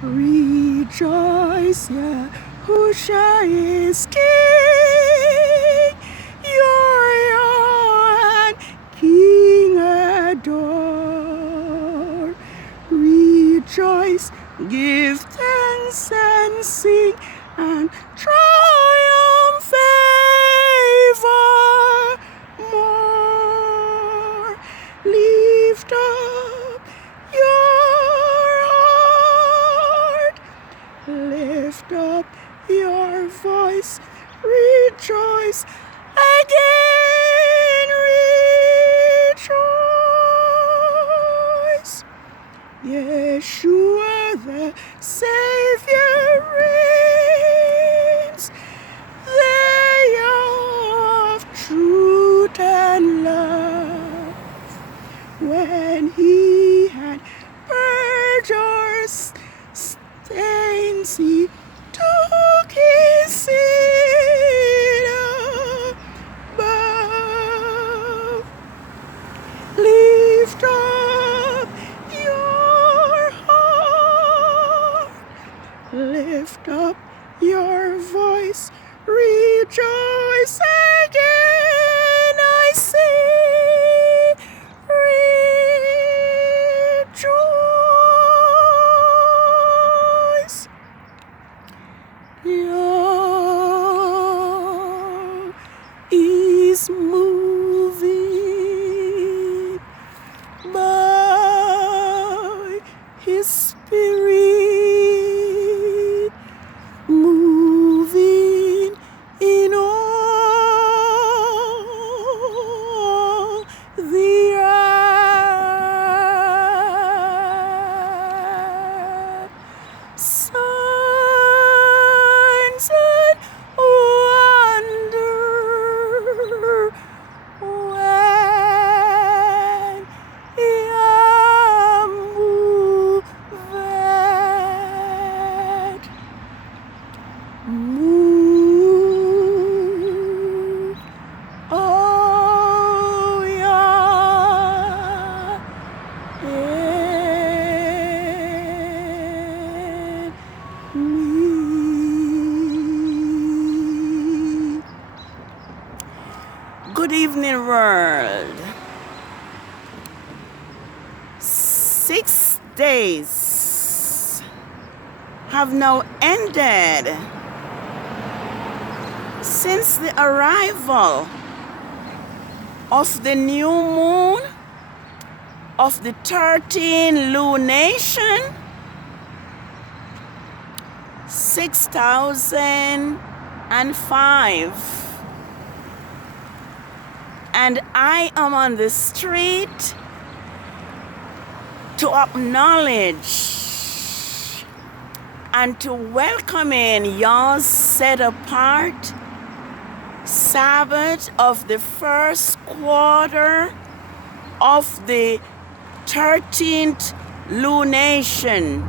Rejoice, Yahusha is King, your and King adore. Rejoice, give thanks and sing, and triumph evermore. Lift up your heart, lift up your voice, rejoice again, rejoice. Yeshua the Savior reigns, day of truth and love. When he had purged our stains, he took his seat above. Lift up your heart, lift up your voice, rejoice again, I say, rejoice. Yah is moving by his spirit, moving in all the earth. Signs and wonder when Yah moveth. Move, oh Yah, in me. Good evening, world. 6 days have now ended since the arrival of the new moon of the 13 LUNATIon 6005. And I am on the street to acknowledge and to welcome in Yah's set apart Sabbath of the first quarter of the 13th LUNATIon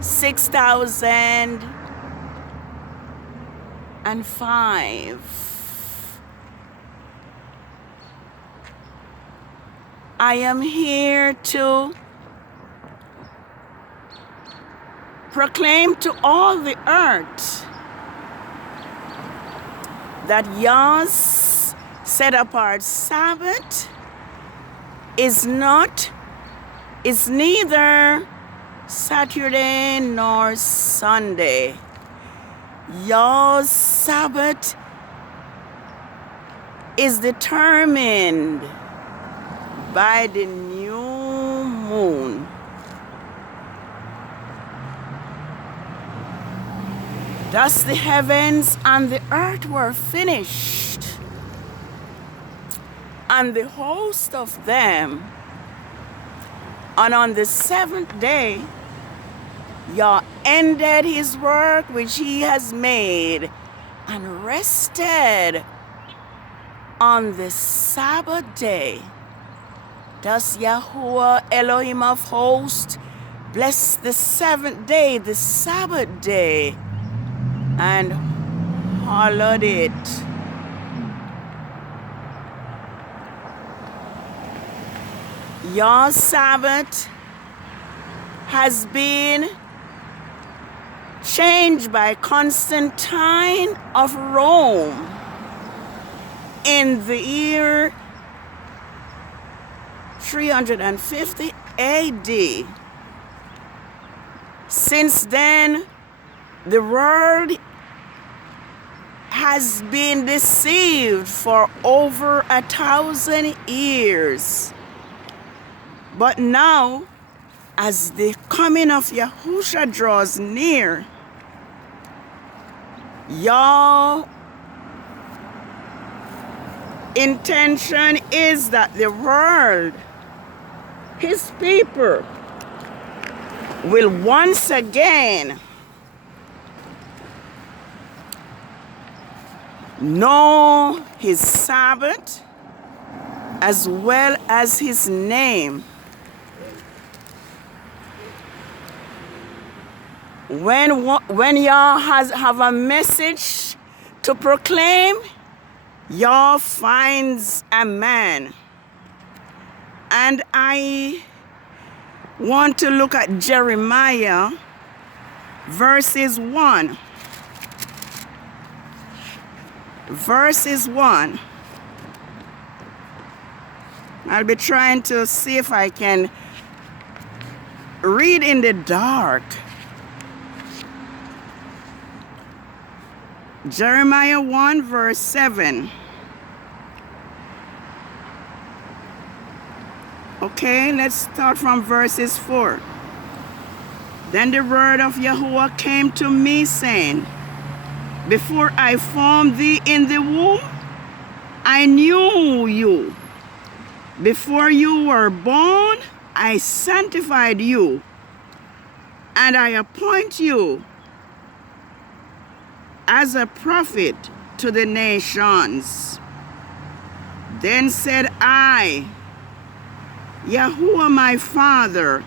6005. I am here to proclaim to all the earth that Yah's set apart Sabbath is neither Saturday nor Sunday. Yah's Sabbath is determined by the new moon. Thus the heavens and the earth were finished, and the host of them. And on the seventh day, Yah ended his work which he has made, and rested on the Sabbath day. Thus Yahuwah Elohim of hosts blessed the seventh day, the Sabbath day, and hallowed it. Your Sabbath has been changed by Constantine of Rome in the year 350 AD. Since then, the world has been deceived for over 1,000 years. But now, as the coming of Yahusha draws near, your intention is that the world, his people, will once again know his Sabbath as well as his name. When y'all have a message to proclaim, y'all finds a man. And I want to look at Jeremiah verses 1. Verses 1. I'll be trying to see if I can read in the dark. Jeremiah 1 verse 7. Okay, let's start from verses 4. Then the word of Yahuwah came to me, saying, before I formed thee in the womb, I knew you. Before you were born, I sanctified you, and I appoint you as a prophet to the nations. Then said I, Yahuwah my Father,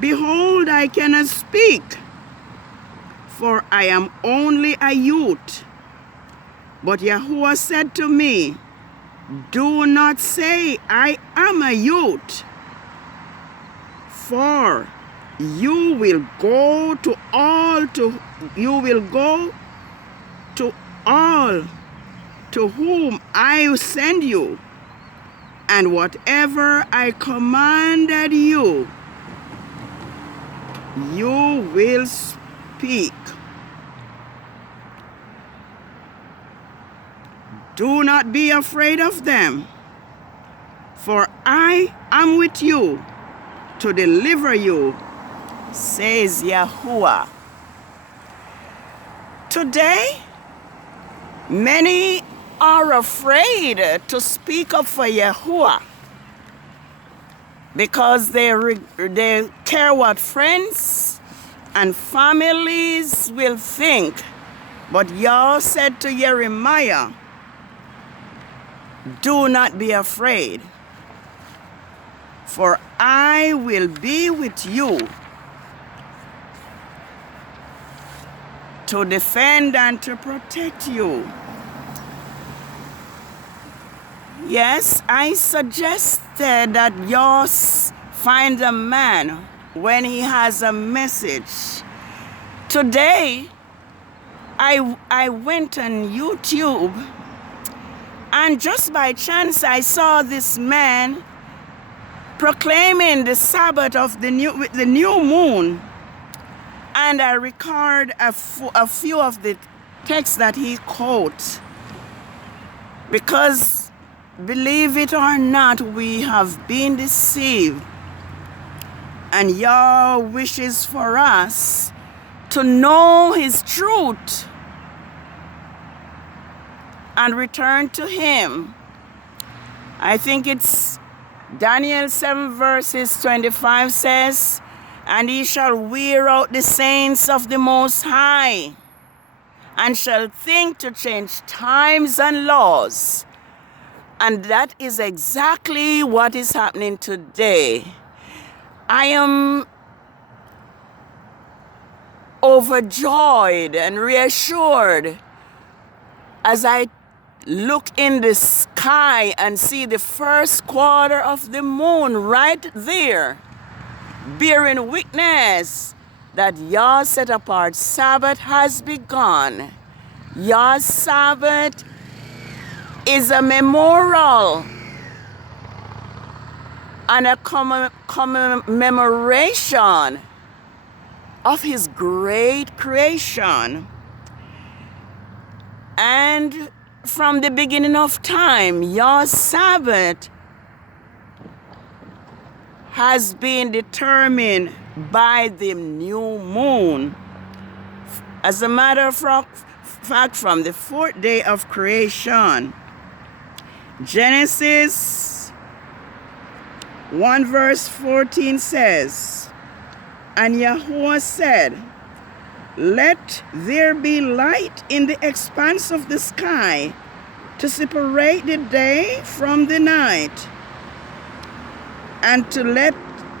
behold, I cannot speak, for I am only a youth. But Yahuwah said to me, do not say I am a youth, for you will go to all to whom I send you, and whatever I commanded you, you will speak. Do not be afraid of them, for I am with you to deliver you, says Yahuwah. Today, many are afraid to speak up for Yahuwah because they care what friends and families will think. But Yah said to Jeremiah, do not be afraid, for I will be with you to defend and to protect you. Yes, I suggested that Yah find a man when he has a message. Today, I went on YouTube, and just by chance I saw this man proclaiming the Sabbath of the new moon, and I record a few of the texts that he quotes, because believe it or not, we have been deceived, and Yah wishes for us to know his truth and return to him. I think it's Daniel 7 verses 25 says, and he shall wear out the saints of the Most High, and shall think to change times and laws. And that is exactly what is happening today. I am overjoyed and reassured as I look in the sky and see the first quarter of the moon right there, bearing witness that your set apart Sabbath has begun. Your Sabbath is a memorial and a commemoration of his great creation. And from the beginning of time, your Sabbath has been determined by the new moon. As a matter of fact, from the fourth day of creation, Genesis 1 verse 14 says, "And Yahweh said, let there be light in the expanse of the sky to separate the day from the night, and to let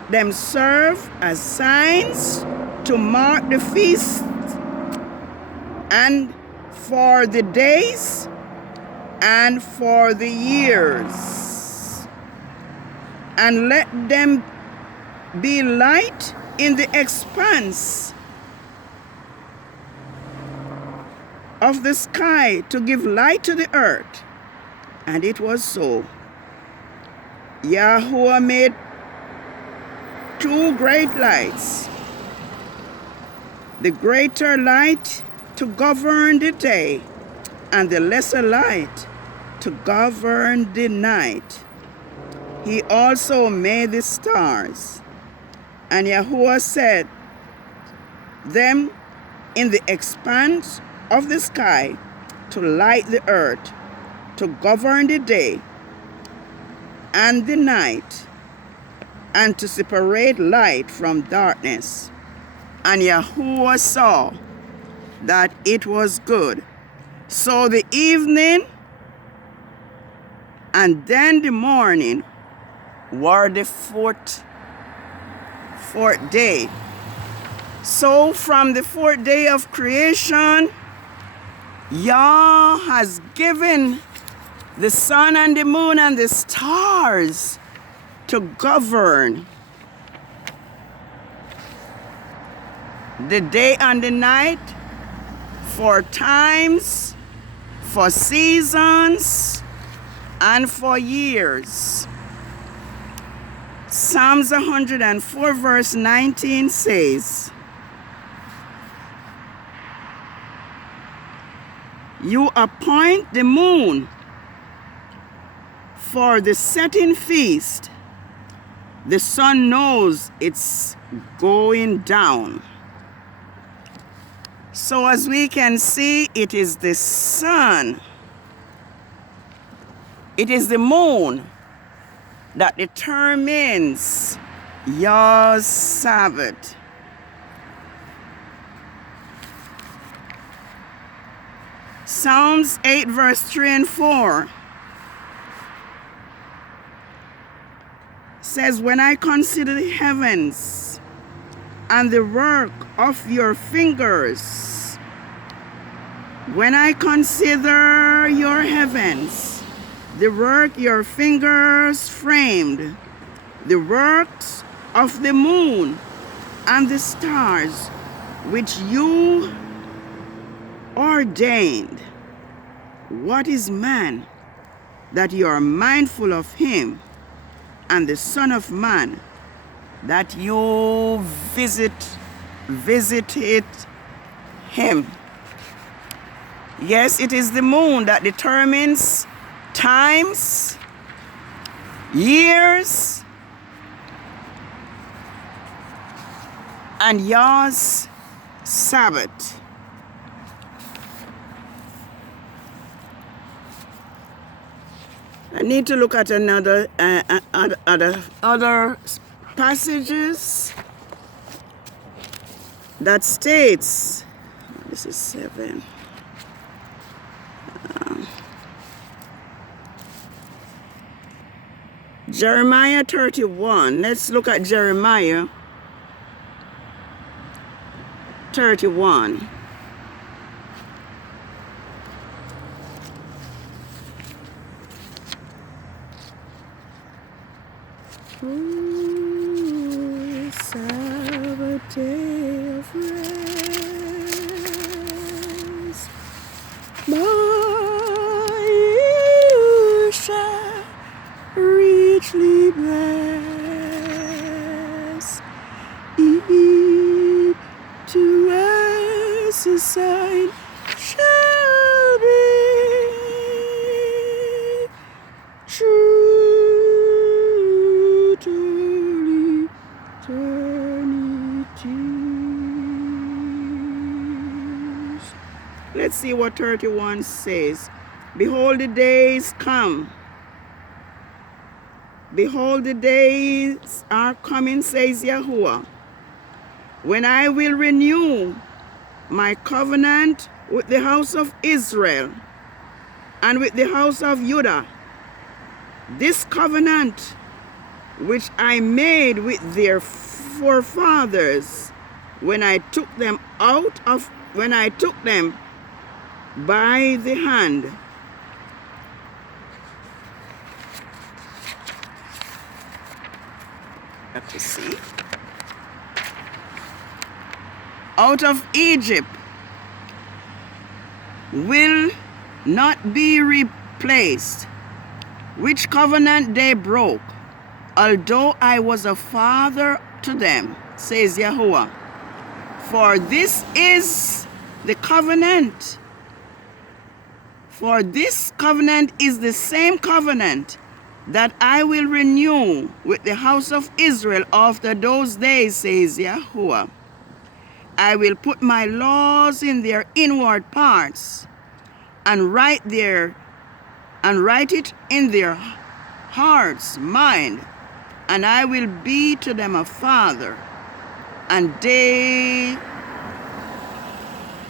them serve as signs to mark the feast, and for the days, and for the years. And let them be light in the expanse of the sky to give light to the earth." And it was so. Yahweh made two great lights, the greater light to govern the day, and the lesser light to govern the night. He also made the stars, and Yahweh set them in the expanse of the sky to light the earth, to govern the day and the night, and to separate light from darkness. And Yahweh saw that it was good. So the evening and then the morning were the fourth day. So from the fourth day of creation, Yah has given the sun and the moon and the stars to govern the day and the night, for times, for seasons, and for years. Psalms 104 verse 19 says, "You appoint the moon for the setting feast. The sun knows it's going down." So as we can see, it is the sun, it is the moon that determines your Sabbath. Psalms 8 verse 3 and 4 says, "When I consider the heavens and the work of your fingers, when I consider your heavens, the work your fingers framed, the works of the moon and the stars which you ordained. What is man that you are mindful of him, and the Son of Man that you visited him?" Yes, it is the moon that determines times, years, and yours Sabbath. I need to look at another other passages that states, this is 7. Jeremiah 31. Let's look at Jeremiah 31. Ooh, Sabbath day of sign shall be true to eternity. Let's see what 31 says. Behold, the days come. Behold, the days are coming, says Yahuwah, when I will renew my covenant with the house of Israel and with the house of Judah. This covenant which I made with their forefathers when I took them by the hand. Have to see. Out of Egypt will not be replaced, which covenant they broke, although I was a father to them, says Yahuwah. For this is the covenant. For this covenant is the same covenant that I will renew with the house of Israel after those days, says Yahuwah. I will put my laws in their inward parts and write it in their hearts, mind, and I will be to them a father, and they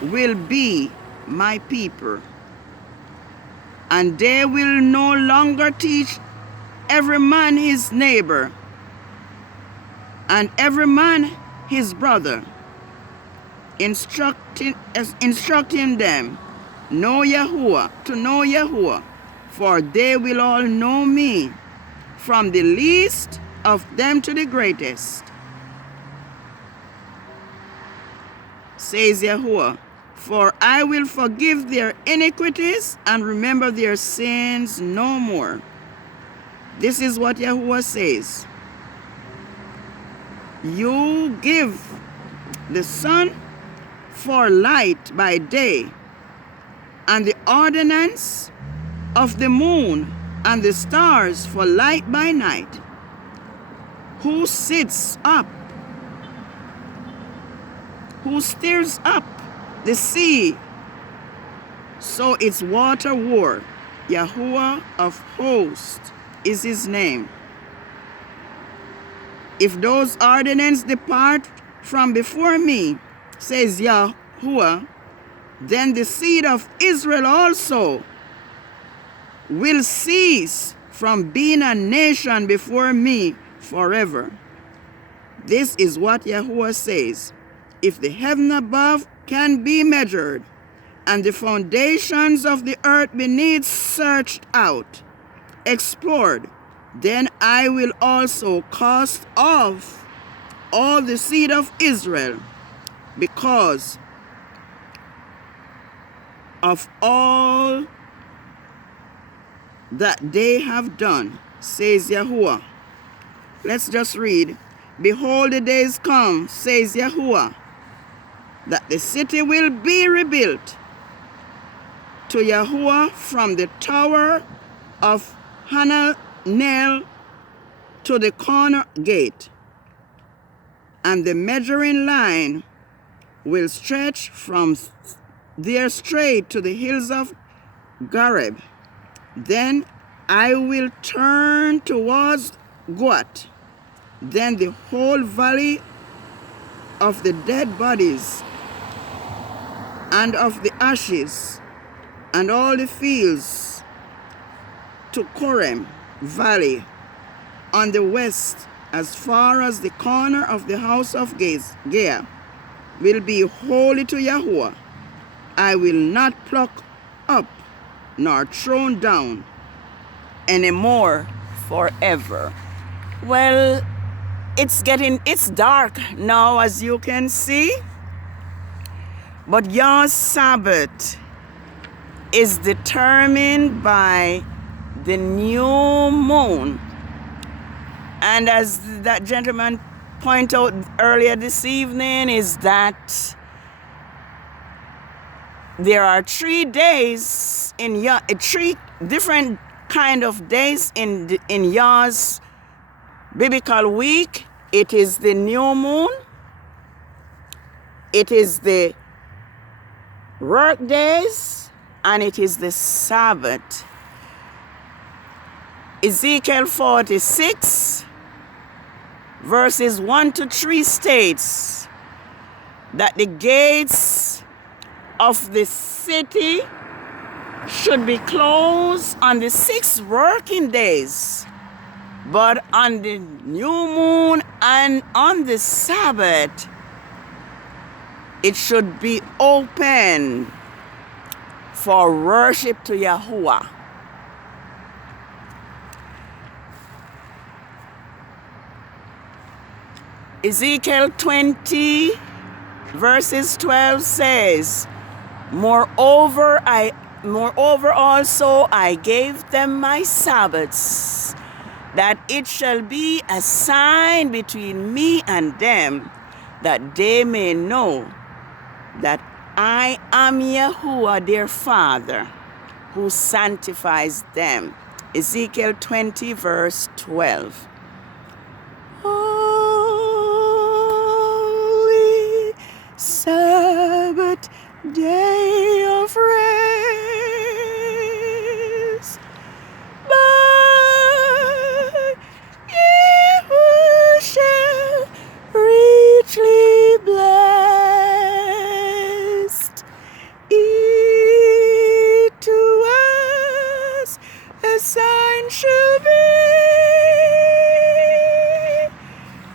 will be my people. And they will no longer teach every man his neighbor and every man his brother, instructing them to know Yahuwah, for they will all know me, from the least of them to the greatest, says Yahuwah. For I will forgive their iniquities and remember their sins no more. This is what Yahuwah says. You give the sun for light by day, and the ordinance of the moon and the stars for light by night. Who sits up? Who stirs up the sea so its water roar? Yahuwah of hosts is his name. If those ordinances depart from before me, says Yahuwah, then the seed of Israel also will cease from being a nation before me forever. This is what Yahuwah says. If the heaven above can be measured, and the foundations of the earth beneath searched out, explored, then I will also cast off all the seed of Israel because of all that they have done, says Yahuwah. Let's just read. Behold, the days come, says Yahuwah, that the city will be rebuilt to Yahuwah from the tower of Hananel to the corner gate, and the measuring line will stretch from there straight to the hills of Gareb. Then I will turn towards Goat, then the whole valley of the dead bodies and of the ashes, and all the fields to Korem Valley on the west, as far as the corner of the house of Gea, will be holy to Yahuwah. I will not pluck up nor thrown down anymore forever. Well, it's dark now, as you can see, but your Sabbath is determined by the new moon. And as that gentleman pointed out earlier this evening, is that there are 3 days in three different kind of days in Yah's biblical week. It is the new moon, it is the work days, and it is the Sabbath. Ezekiel 46 verses 1 to 3 states that the gates of the city should be closed on the 6 working days, but on the new moon and on the Sabbath, it should be open for worship to Yahuwah. Ezekiel 20 verses 12 says, Moreover also I gave them my Sabbaths, that it shall be a sign between me and them, that they may know that I am Yahuwah their Father, who sanctifies them. Ezekiel 20 verse 12. Holy Sabbath day of rest, by you shall richly blessed. It to us a sign shall be,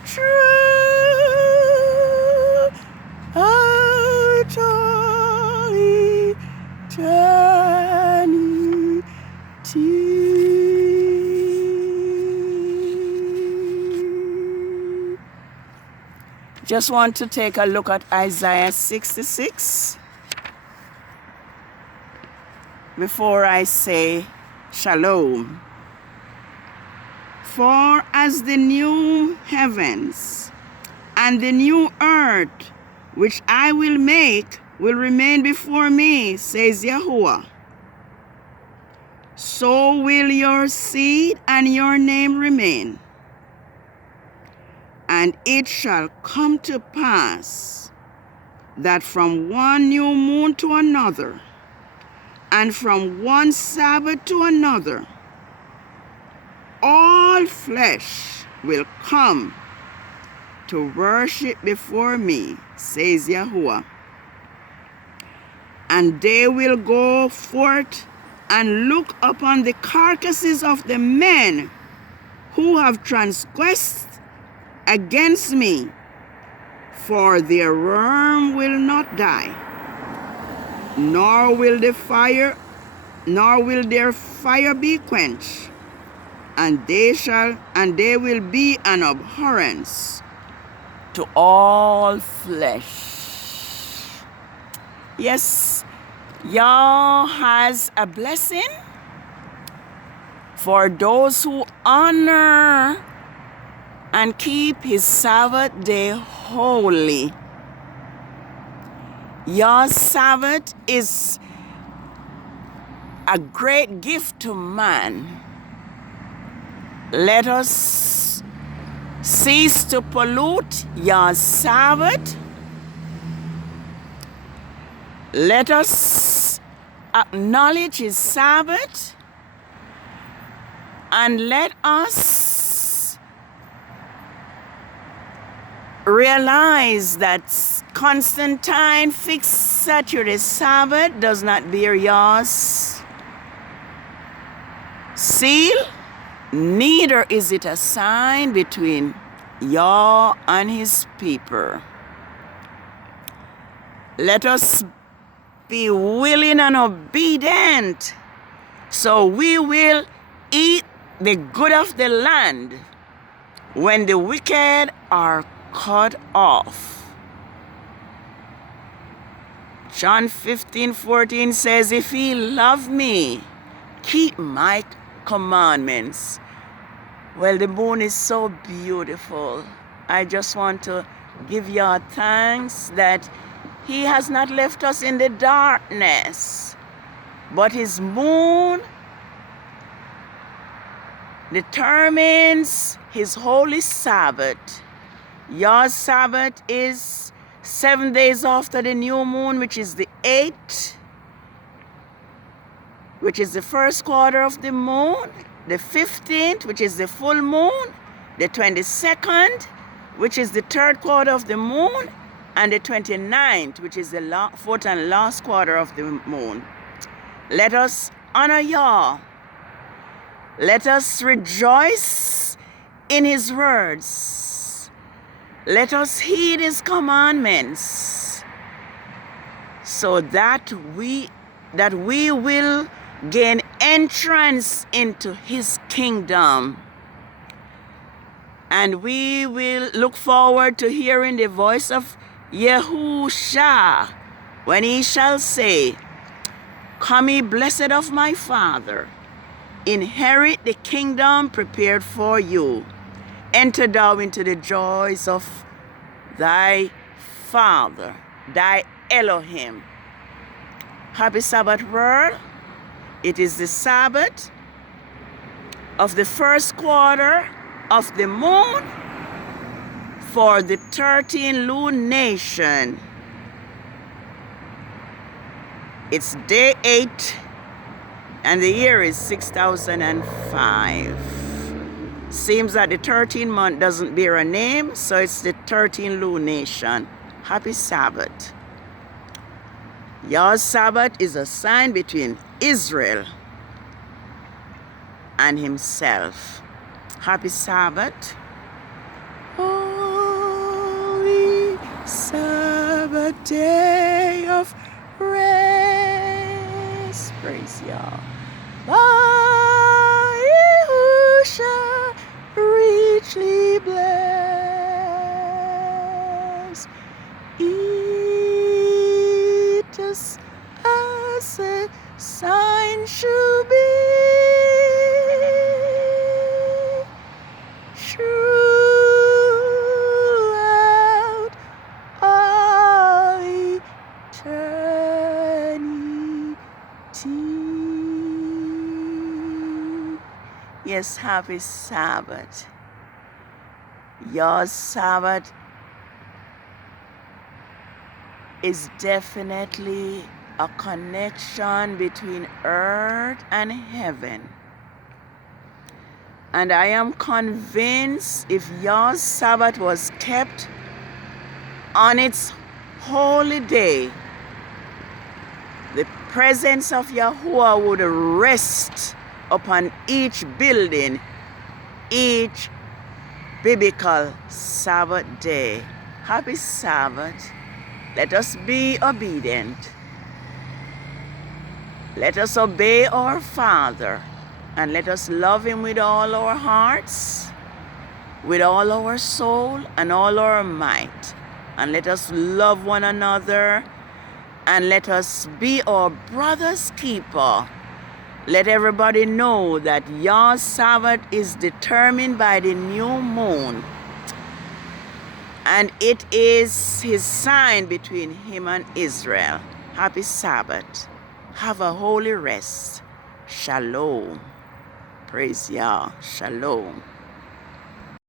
true out of eternity. Just want to take a look at Isaiah 66 before I say shalom. For as the new heavens and the new earth, which I will make, will remain before me, says Yahuwah, so will your seed and your name remain. And it shall come to pass that from one new moon to another, and from one Sabbath to another, all flesh will come to worship before me, says Yahuwah. And they will go forth and look upon the carcasses of the men who have transgressed against me, for their worm will not die, nor will their fire be quenched, and they will be an abhorrence to all flesh. Yes, Yah has a blessing for those who honor and keep his Sabbath day holy. Yah's Sabbath is a great gift to man. Let us cease to pollute Yah's Sabbath. Let us acknowledge his Sabbath, and let us realize that Constantine fixed Saturday Sabbath does not bear Yah's seal, neither is it a sign between Yah and his people. Let us be willing and obedient, so we will eat the good of the land when the wicked are cut off. John 15:14 says, if ye love me, keep my commandments. Well, the moon is so beautiful. I just want to give y'all thanks that He has not left us in the darkness, but his moon determines his holy Sabbath. Your Sabbath is 7 days after the new moon, which is the 8th, which is the first quarter of the moon, the 15th, which is the full moon, the 22nd, which is the third quarter of the moon, and the 29th, which is the fourth and last quarter of the moon. Let us honor Yah. Let us rejoice in his words. Let us heed his commandments, so that we will gain entrance into his kingdom. And we will look forward to hearing the voice of Yahusha when he shall say, "Come ye blessed of my Father, inherit the kingdom prepared for you. Enter thou into the joys of thy Father, thy Elohim." Happy Sabbath, world. It is the Sabbath of the first quarter of the moon for the 13 LUNATION. It's day 8 and the year is 6005. Seems that the 13th month doesn't bear a name, so it's the 13 LUNATION. Happy Sabbath. Your Sabbath is a sign between Israel and himself. Happy Sabbath. Holy Sabbath, day of rest. Praise Yah. By Yahusha, richly blessed. Eat us as a sign should be. Throughout all eternity. Yes, happy Sabbath. Your Sabbath is definitely a connection between earth and heaven. And I am convinced if your Sabbath was kept on its holy day, the presence of Yahuwah would rest upon each building, each biblical Sabbath day. Happy Sabbath. Let us be obedient. Let us obey our Father. And let us love him with all our hearts, with all our soul, and all our might. And let us love one another, and let us be our brother's keeper. Let everybody know that your Sabbath is determined by the new moon. And it is his sign between him and Israel. Happy Sabbath. Have a holy rest. Shalom. Praise Yah. Shalom.